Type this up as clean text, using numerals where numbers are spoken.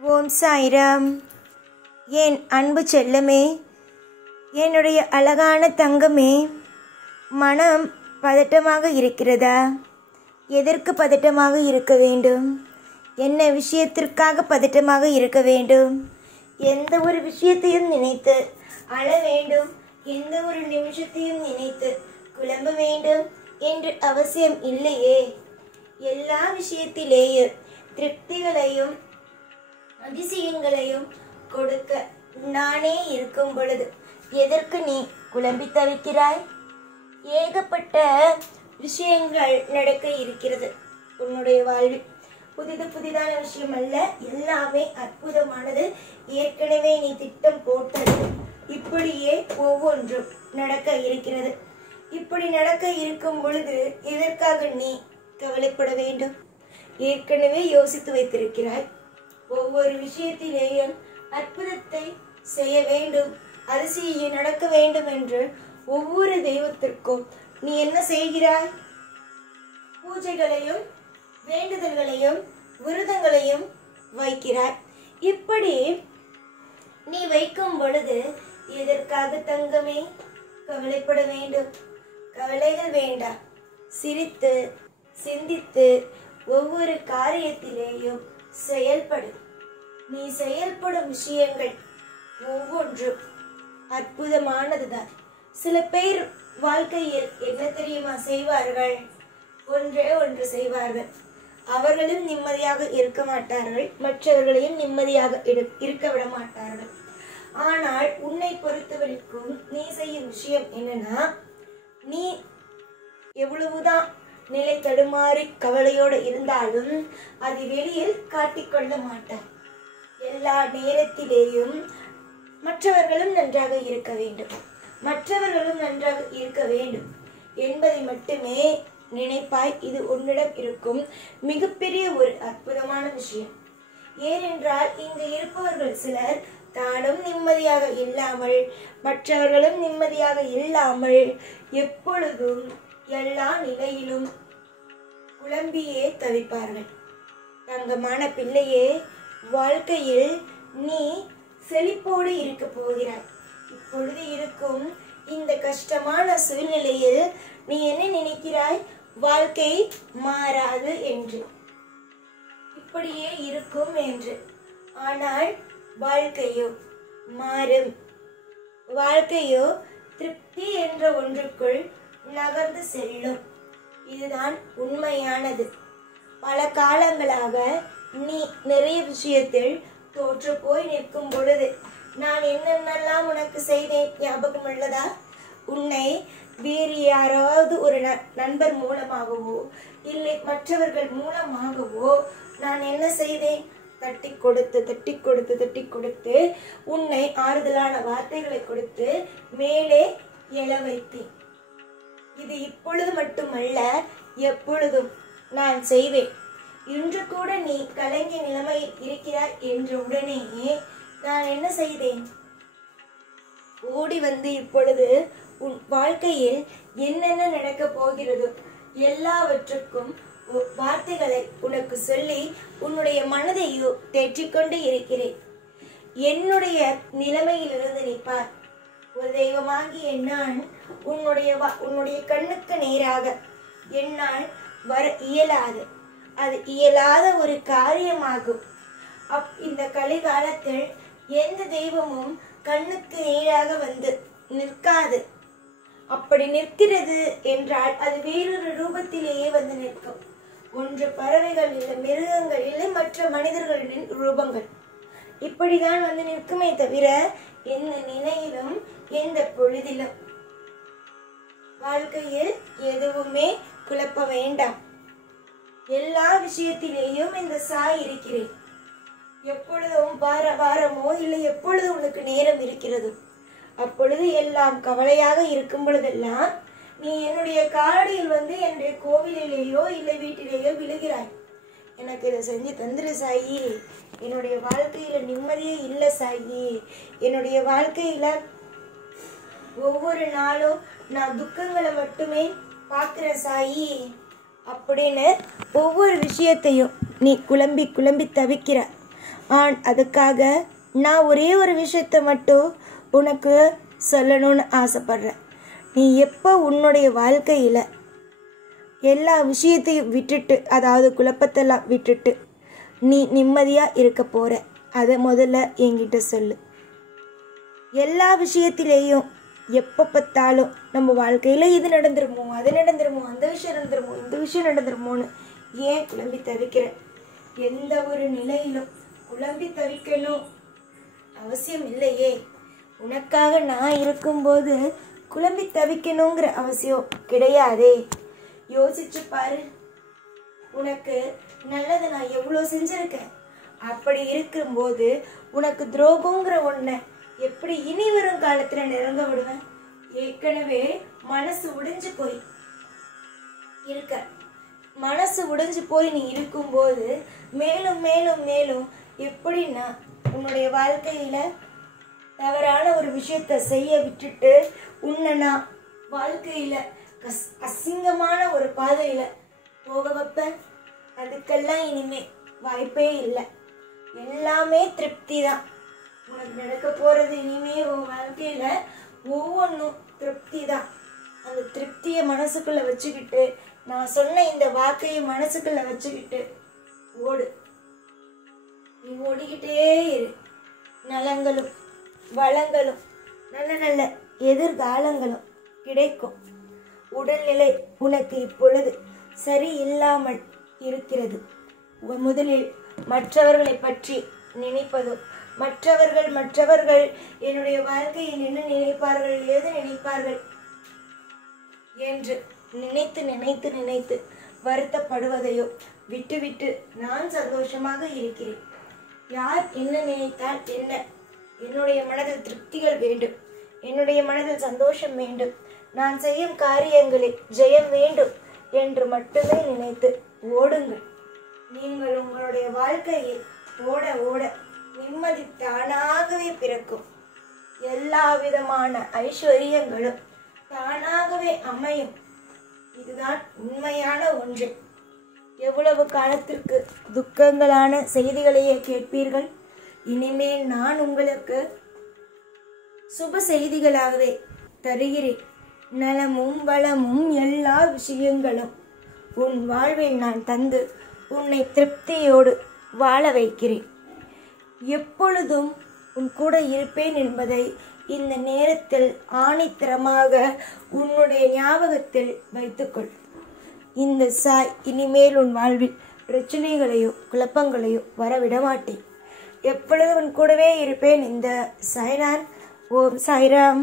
ஓம் சாய்ராம். என் அன்பு செல்லமே, என்னுடைய அழகான தங்கமே, மனம் பதட்டமாக இருக்கிறதா? எதற்கு பதட்டமாக இருக்க வேண்டும்? என்ன விஷயத்திற்காக பதட்டமாக இருக்க வேண்டும்? எந்த ஒரு விஷயத்தையும் நினைத்து அழ வேண்டும், எந்த ஒரு நிமிஷத்தையும் நினைத்து குழம்ப வேண்டும் என்று அவசியம் இல்லையே. எல்லா விஷயத்திலேயும் திருப்திகளையும் அதிசயங்களையும் கொடுக்க நானே இருக்கும் பொழுது எதற்கு நீ குழம்பி தவிக்கிறாய்? ஏகப்பட்ட விஷயங்கள் நடக்க இருக்கிறது உன்னுடைய வாழ்வில். புதிதான விஷயம் அல்ல, எல்லாமே அற்புதமானது. ஏற்கனவே நீ திட்டம் போட்டது இப்படியே ஒவ்வொன்றும் நடக்க இருக்கிறது. இப்படி நடக்க இருக்கும் பொழுது எதற்காக நீ கவலைப்பட வேண்டும்? ஏற்கனவே யோசித்து வைத்திருக்கிறாய். ஒவ்வொரு விஷயத்திலேயும் அற்புதத்தை செய்ய வேண்டும், அதிசயம் நடக்க வேண்டும் என்று ஒவ்வொரு தெய்வத்திற்கும் நீ என்ன செய்கிறாய்? பூஜைகளையும் வேண்டுதல்களையும் விரதங்களையும் வைக்கிறாய். இப்படி நீ வைக்கும் பொழுது எதற்காக தங்கமே கவலைப்பட வேண்டும்? கவலைகள் வேண்டாம். சிரித்து சிந்தித்து ஒவ்வொரு காரியத்திலேயும் செயல்படு. நீ செயல்படும் விஷயங்கள் ஒவ்வொன்றும் அற்புதமானதுதான். சில பேர் வாழ்க்கையில் என்ன தெரியுமா செய்வார்கள்? ஒன்றே ஒன்று செய்வார்கள். அவர்களும் நிம்மதியாக இருக்க மாட்டார்கள், மற்றவர்களையும் நிம்மதியாக இருக்க விட மாட்டார்கள். ஆனால் உன்னை பொறுத்தவரைக்கும் நீ செய்யும் விஷயம் என்னன்னா, நீ எவ்வளவுதான் நிலை தடுமாறி கவலையோடு இருந்தாலும் அது வெளியில் காட்டிக்கொள்ள மாட்டார். எல்லா நேரத்திலேயும் மற்றவர்களும் நன்றாக இருக்க வேண்டும், மற்றவர்களும் நன்றாக இருக்க வேண்டும் என்பதை மட்டுமே நினைப்பாய். இது உன்னிடம் இருக்கும் மிகப்பெரிய ஒரு அற்புதமான விஷயம். ஏனென்றால் இங்கு இருப்பவர்கள் சிலர் தானும் நிம்மதியாக இல்லாமல் மற்றவர்களும் நிம்மதியாக இல்லாமல் எப்பொழுதும் எல்லா நிலையிலும் குழம்பியே தவிப்பார்கள். தங்கமான பிள்ளையே, வாழ்க்கையில் நீ செழிப்போடு இருக்க போகிறாய். இப்பொழுது இருக்கும் இந்த கஷ்டமான சூழ்நிலையில் நீ என்ன நினைக்கிறாய்? வாழ்க்கை மாறாது என்று, இப்படியே இருக்கும் என்று. ஆனால் வாழ்க்கையோ மாறும். வாழ்க்கையோ திருப்தி என்ற ஒன்றுக்குள் நகர்ந்து செல்லும். இதுதான் உண்மையானது. பல காலங்களாக நீ நிறைய விஷயத்தில் தோற்று போய் நிற்கும் பொழுது நான் என்னென்னலாம் உனக்கு செய்தேன் ஞாபகம் உள்ளதா? உன்னை வேறு யாராவது ஒரு நண்பர் மூலமாகவோ இல்லை மற்றவர்கள் மூலமாகவோ நான் என்ன செய்தேன்? தட்டி கொடுத்து உன்னை ஆறுதலான வார்த்தைகளை கொடுத்து மேலே எழ வைத்தேன். இது இப்பொழுது மட்டுமல்ல, எப்பொழுதும் நான் செய்வேன். இன்று கூட நீ கலங்கிய நிலைமையில் இருக்கிறாய் என்ற உடனேயே நான் என்ன செய்தேன்? ஓடி வந்து இப்பொழுது உன் வாழ்க்கையில் என்னென்ன நடக்க போகிறதோ எல்லாவற்றுக்கும் வார்த்தைகளை உனக்கு சொல்லி உன்னுடைய மனதையோ தேற்றிக்கொண்டு இருக்கிறேன். என்னுடைய நிலைமையிலிருந்து நீ பார். ஒரு தெய்வமாகிய நான் உன்னுடைய கண்ணுக்கு நேராக என்னால் வர இயலாது. அது இயலாத ஒரு காரியமாகும். இந்த கலிகாலத்தில் எந்த தெய்வமும் கண்ணுக்கு நேராக வந்து நிற்காது. அப்படி நிற்கிறது என்றால் அது வேறொரு ரூபத்திலேயே வந்து நிற்கும். ஒன்று பறவைகள் இல்லை, மிருகங்கள் இல்லை, மற்ற மனிதர்களின் ரூபங்கள் இப்படிதான் வந்து நிற்குமே தவிர எந்த நிலையிலும் எந்த பொழுதிலும் வாழ்க்கையில் எதுவுமே குழப்ப வேண்டாம். எல்லா விஷயத்திலேயும் இந்த சாய் இருக்கிறேன். எப்பொழுதும் வாரமோ இல்லை எப்பொழுது உனக்கு நேரம் இருக்கிறது அப்பொழுது எல்லாம் கவலையாக இருக்கும் பொழுதெல்லாம் நீ என்னுடைய காலடியில் வந்து என்னுடைய கோவிலிலேயோ இல்லை வீட்டிலேயோ விழுகிறாய். எனக்கு இதை செஞ்சு தந்துரு சாயி, என்னுடைய வாழ்க்கையில நிம்மதியே இல்லை சாயி, என்னுடைய வாழ்க்கையில ஒவ்வொரு நாளும் நான் துக்கங்களை மட்டுமே பார்க்கிறேன் சாயி அப்படின்னு ஒவ்வொரு விஷயத்தையும் நீ குழம்பி தவிக்கிற. அதுக்காக நான் ஒரே ஒரு விஷயத்தை மட்டும் உனக்கு சொல்லணும்னு ஆசைப்படுறேன். நீ எப்போ உன்னுடைய வாழ்க்கையில் எல்லா விஷயத்தையும் விட்டுட்டு, அதாவது குழப்பத்தெல்லாம் விட்டுட்டு நீ நிம்மதியாக இருக்க போகிற, அதை முதல்ல என்கிட்ட சொல்லு. எல்லா விஷயத்திலேயும் எப்போ பார்த்தாலும் நம்ம வாழ்க்கையில் இது நடந்துருமோ, அது நடந்துருமோ, அந்த விஷயம் நடந்துருமோ, இந்த விஷயம் நடந்துருமோன்னு ஏன் குழம்பி தவிக்கிற? எந்த ஒரு நிலையிலும் குழம்பி தவிக்கணும் அவசியம் இல்லையே. உனக்காக நான் இருக்கும்போது குழம்பி தவிக்கணுங்கிற அவசியம் கிடையாதே. யோசிச்சு பாரு, உனக்கு நல்லது நான் எவ்வளோ செஞ்சிருக்கேன். அப்படி இருக்கும்போது உனக்கு துரோகங்கிற ஒன்றை எப்படி இனி வரும் காலத்துல நெருங்க விடுவேன்? ஏற்கனவே மனசு உடைஞ்சு போய் இருக்க. மனசு உடைஞ்சு போய் நீ இருக்கும்போது மேலும் மேலும் மேலும் எப்படின்னா உன்னுடைய வாழ்க்கையில தவறான ஒரு விஷயத்த செய்ய விட்டுட்டு உன்னை நான் வாழ்க்கையில அசிங்கமான ஒரு பாதையில போக வைப்பேன். அதுக்கெல்லாம் இனிமே வாய்ப்பே இல்லை. எல்லாமே திருப்தி தான் உனக்கு நடக்க போறது. இனிமே உன் வாழ்க்கையில ஒவ்வொன்றும் திருப்தி தான். அந்த திருப்தியை மனசுக்குள்ள வச்சுக்கிட்டு, நான் சொன்ன இந்த வாக்கையை மனசுக்குள்ள வச்சுக்கிட்டு ஓடு. நீ ஓடிக்கிட்டே இரு. நலங்களும் வளங்களும் நல்ல நல்ல எதிர்காலங்களும் கிடைக்கும். உடல்நிலை உனக்கு இப்பொழுது சரி இல்லாமல் இருக்கிறது. முதலில் மற்றவர்களை பற்றி நினைப்பதோ, மற்றவர்கள் என்னுடைய வாழ்க்கையில் என்ன நினைப்பார்கள், ஏது நினைப்பார்கள் என்று நினைத்து நினைத்து நினைத்து வருத்தப்படுவதையோ விட்டுவிட்டு நான் சந்தோஷமாக இருக்கிறேன். யார் என்ன நினைத்தால் என்ன? என்னுடைய மனதில் திருப்திகள் வேண்டும், என்னுடைய மனதில் சந்தோஷம் வேண்டும், நான் செய்யும் காரியங்களில் ஜெயம் வேண்டும் என்று மட்டுமே நினைத்து ஓடுங்கள். நீங்கள் உங்களுடைய வாழ்க்கையில் ஓட ஓட நிம்மதி தானாகவே பிறக்கும். எல்லா விதமான ஐஸ்வர்யங்களும் தானாகவே அமையும். இதுதான் உண்மையான ஒன்று. எவ்வளவு காலத்திற்கு துக்கங்களான செய்திகளையே கேட்பீர்கள்? இனிமேல் நான் உங்களுக்கு சுப செய்திகளாகவே தருகிறேன். நலமும் வளமும் எல்லா விஷயங்களும் உன் வாழ்வில் நான் தந்து உன்னை திருப்தியோடு வாழ வைக்கிறேன். எப்பொழுதும் உன் கூட இருப்பேன் என்பதை இந்த நேரத்தில் ஆணித்தரமாக உன்னுடைய ஞாபகத்தில் வைத்துக்கொள். இந்த சாய் இனிமேல் உன் வாழ்வில் பிரச்சனைகளையோ குழப்பங்களையோ வரவிட மாட்டேன். எப்பொழுதும் உன் கூடவே இருப்பேன். இந்த சாய்ராம். ஓம் சாய்ராம்.